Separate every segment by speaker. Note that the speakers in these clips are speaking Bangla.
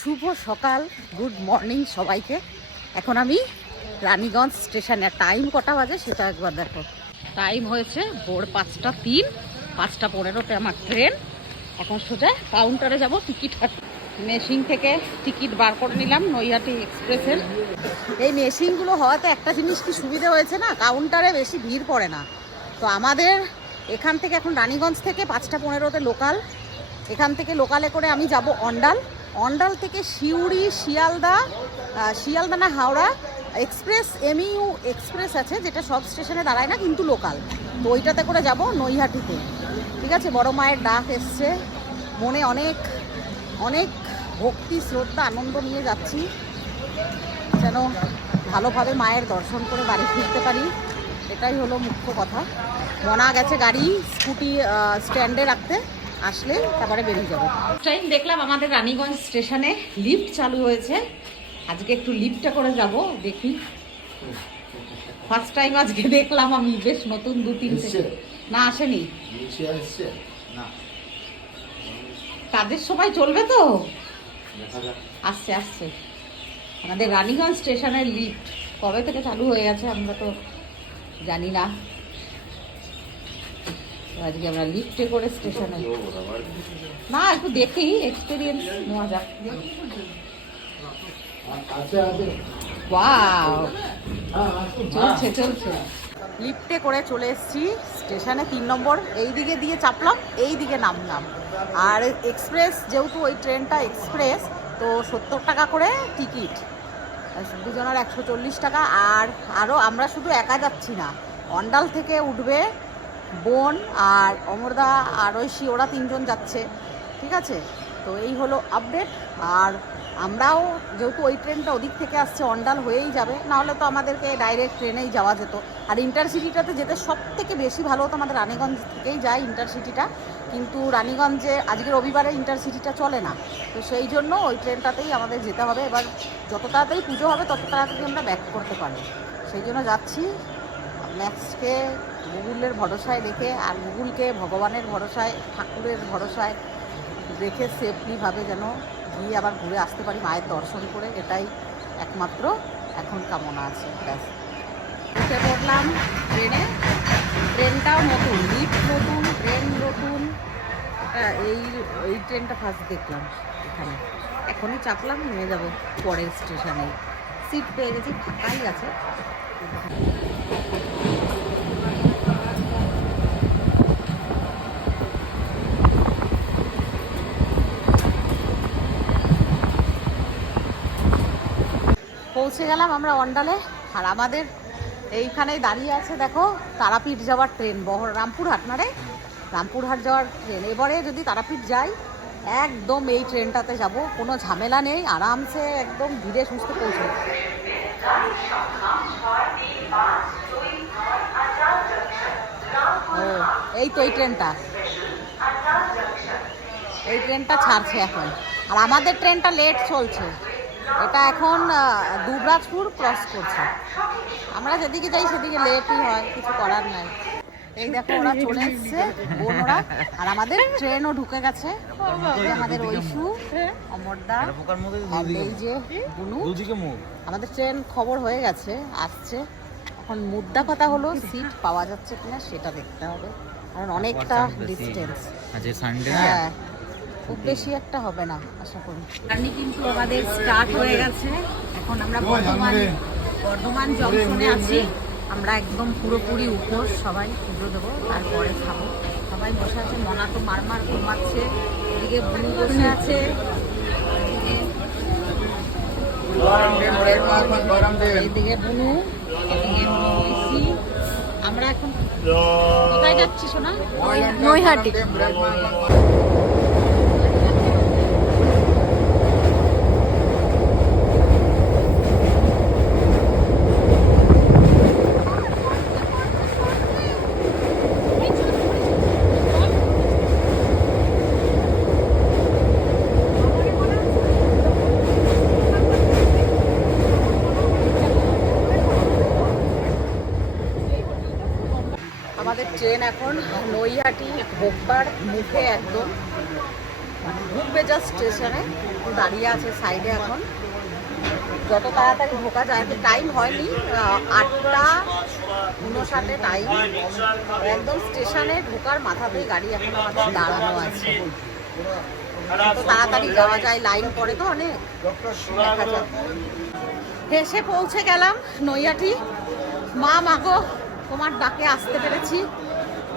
Speaker 1: শুভ সকাল, গুড মর্নিং সবাইকে। এখন আমি রানীগঞ্জ স্টেশনে টাইম কটা বাজে সেটা একবার দেখো। টাইম হয়েছে ভোর পাঁচটা তিন, পাঁচটা পনেরোতে আমার ট্রেন এখন সোজা কাউন্টারে যাব টিকিট মেশিন থেকে টিকিট বার করে নিলাম নৈহাটি এক্সপ্রেসের এই মেশিনগুলো হওয়াতে একটা জিনিস কি সুবিধা হয়েছে না? কাউন্টারে বেশি ভিড় পড়ে না। তো আমাদের এখান থেকে এখন রানীগঞ্জ থেকে পাঁচটা পনেরোতে লোকাল এখান থেকে লোকালে করে আমি যাব অন্ডাল। অন্ডাল থেকে শিউড়ি শিয়ালদা শিয়ালদা না, হাওড়া, এক্সপ্রেস, এমইউ এক্সপ্রেস আছে, যেটা সব স্টেশনে দাঁড়ায় না, কিন্তু লোকাল তো ওইটাতে করে যাব নৈহাটিতে। ঠিক আছে? বড় মায়ের ডাক এসছে। মনে অনেক অনেক ভক্তি, শ্রদ্ধা, আনন্দ নিয়ে যাচ্ছি। যেন ভালোভাবে মায়ের দর্শন করে বাড়ি ফিরতে পারি। এটাই হলো মুখ্য কথা। মনা গেছে গাড়ি, স্কুটি স্ট্যান্ডে রাখতে। আসলে তারপরে বেরিয়ে যাব। টাইম দেখলাম আমাদের রানীগঞ্জ স্টেশনে লিফট চালু হয়েছে। আজকে একটু লিফটে করে যাব দেখি। ফার্স্ট টাইম আজকে দেখলাম আমি বেশ নতুন দু তিন? না আসেনি।
Speaker 2: নিচে আসছে? না।
Speaker 1: কাজের সময় চলবে তো? আসছে আসছে। আমাদের রানীগঞ্জ স্টেশনের লিফট কবে থেকে চালু হয়ে গেছে আমরা তো জানি না। আজকে আমরা লিফটে করে স্টেশনে না, একটু দেখি এক্সপিরিয়েন্স নেওয়া চলছে চলছে। লিফটে করে চলে এসেছি স্টেশনে তিন নম্বর। এই দিকে দিয়ে চাপলাম এই দিকে নামলাম। আর এক্সপ্রেস যেহেতু ওই ট্রেনটা এক্সপ্রেস তো সত্তর টাকা করে টিকিট দুজনের একশো চল্লিশ টাকা। আর আরও আমরা শুধু একা যাচ্ছি না, অন্ডাল থেকে উঠবে বোন আর অমরদা আর ঐশী, ওরা তিনজন যাচ্ছে, ঠিক আছে? তো এই হলো আপডেট আর আমরাও যেহেতু ওই ট্রেনটা ওদিক থেকে আসছে অন্ডাল হয়েই যাবে, নাহলে তো আমাদেরকে ডাইরেক্ট ট্রেনেই যাওয়া যেত। আর ইন্টারসিটিটাতে যেতে সব থেকে বেশি ভালো হতো আমাদের রানীগঞ্জ থেকেই যায় ইন্টারসিটিটা কিন্তু রানীগঞ্জে আজকে রবিবারে ইন্টারসিটিটা চলে না। তো সেই জন্য ওই ট্রেনটাতেই আমাদের যেতে হবে, এবার যত তাড়াতাড়ি পুজো হবে, তত তাড়াতাড়ি আমরা ব্যাক করতে পারব। সেই জন্য যাচ্ছি ম্যাক্সকে গুগলের ভরসায় রেখে আর গুগলকে ভগবানের ভরসায়, ঠাকুরের ভরসায় রেখে সেফলিভাবে যেন গিয়ে আবার ঘুরে আসতে পারি, মায়ের দর্শন করে। এটাই একমাত্র এখন কামনা আছে, ব্যাস। উঠে পড়লাম ট্রেনে। ট্রেনটাও নতুন লিফট নতুন ট্রেন নতুন। এই এই ট্রেনটা ফার্স্ট দেখলাম এখানে। এখনই চাপলাম, নেমে যাব পরের স্টেশনে সিট পেয়ে গেছি ফাঁকাই আছে। পৌঁছে গেলাম আমরা অন্ডালে। আর আমাদের এইখানেই দাঁড়িয়ে আছে, দেখো, তারাপীঠ যাওয়ার ট্রেন, বহর রামপুরহাট না রে রামপুরহাট যাওয়ার ট্রেন। এবারে যদি তারাপীঠ যাই, একদম এই ট্রেনটাতে যাব, কোনো ঝামেলা নেই, আরামসে একদম ধীরে সুস্থ পৌঁছে এই তো এই ট্রেনটা। এই ট্রেনটা ছাড়ছে এখন। আর আমাদের ট্রেনটা লেট চলছে। এটা এখন দুবরাজপুর ক্রস করছে। আমরা যেদিকে যাই সেদিকে লেটই হয় কিছু করার নাই। এই দেখো ওরা চলে এসছে বোন ওরা আর আমাদের ট্রেনও ঢুকে গেছে। আমাদের ঐশু অমরদা এই যে বুনু। আমাদের ট্রেন খবর হয়ে গেছে আসছে। এখন মুদ্রা কথা হলো সিট পাওয়া যাচ্ছে কিনা সেটা দেখতে হবে। কারণ অনেকটা ডিস্টেন্স
Speaker 3: আজকে সানডে
Speaker 1: হ্যাঁ। খুব বেশি একটা হবে না আশা করি। জার্নি কিন্তু আমাদের স্টার্ট হয়ে গেছে। এখন আমরা বর্ধমান বর্ধমান জংশনে আছি। আমরা একদম পুরোপুরি উপর সবাই পুজো দেবো তারপরে খাব। সবাই বসে আছে মনা তো মার মার ঘুমাচ্ছে। এদিকে বুনু বসে আছে। এদিকে- বুনু এদিকে। আমরা এখন কোথায় যাচ্ছি সোনা?
Speaker 4: নৈহাটি
Speaker 1: আমাদের ট্রেন এখন নৈহাটি ভোগবার মুখে একদম। মানে ঢুকবে বাজার স্টেশনে দাঁড়িয়ে আছে সাইডে এখন। যত তাড়াতাড়ি ঢোকা যায় টাইম হয়নি। আটটা উনষাটে টাইম একদম স্টেশনে ঢোকার মাথাতেই গাড়ি এখন আমাদের দাঁড়ানো আছে। তাড়াতাড়ি যাওয়া যায় লাইন পরে তো অনেক। হেসে পৌঁছে গেলাম নৈয়াটি মা মাগো তোমার ডাকে আসতে পেরেছি।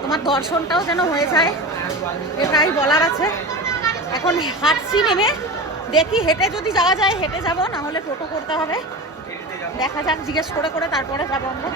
Speaker 1: তোমার দর্শনটাও যেন হয়ে যায় এটাই বলার আছে। এখন হাঁটছি নেমে, দেখি হেঁটে যদি যাওয়া যায়, হেঁটে যাব, না হলে টোটো করতে হবে। দেখা যাক, জিজ্ঞেস করে করে তারপরে যাব আমরা।